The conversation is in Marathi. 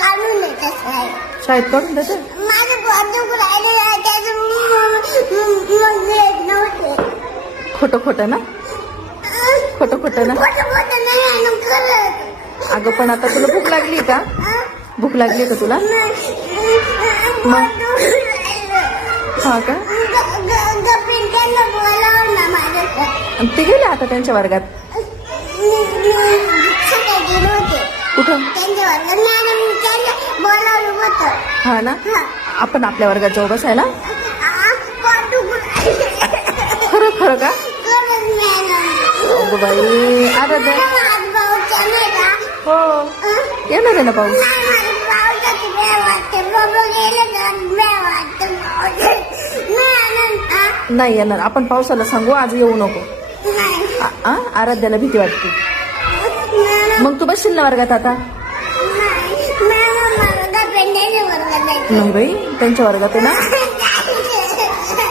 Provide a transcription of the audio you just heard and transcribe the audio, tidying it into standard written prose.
काढून देतात शाळेत. शाळेत काढून देते. माझं पोट दुखू राहिलं त्याचं मग येत नव्हते. खोटं खोटं ना, खोटं खोटं ना. खोटं नाही आहे ना खरंच. अगं पण आता तुला भूक लागली का? भूक लागली का तुला? हा का? त्यांना बोलावं ना माझ्याकडे. आणि ते गेले आता त्यांच्या वर्गात. सगळे गेले होते कुठं? त्यांच्या वर्गात. मॅडम त्यांना बोलावलं होतं. हा ना. आपण आपल्या वर्गात जाऊ बसायला. पोट दुखू राहिलं. खरं खरं का? खरंच मॅडम. अगं बाई आराध्या. आज भाऊच्या नाही का? हो येणार आहे ना पाऊस. नाही मला पावसाची भ्या वाटते. बाबा गेले तर भ्या वाटते. नाही येणार. आपण पावसाला सांगू आज येऊ नको. नाही. आराध्याला भीती वाटते. मॅडम मग तू बसशील ना वर्गात आता? नाही. मॅडम मला पेंड्याच्या वर्गात जायचं. नाही बाई त्यांच्या वर्गात आहे ना.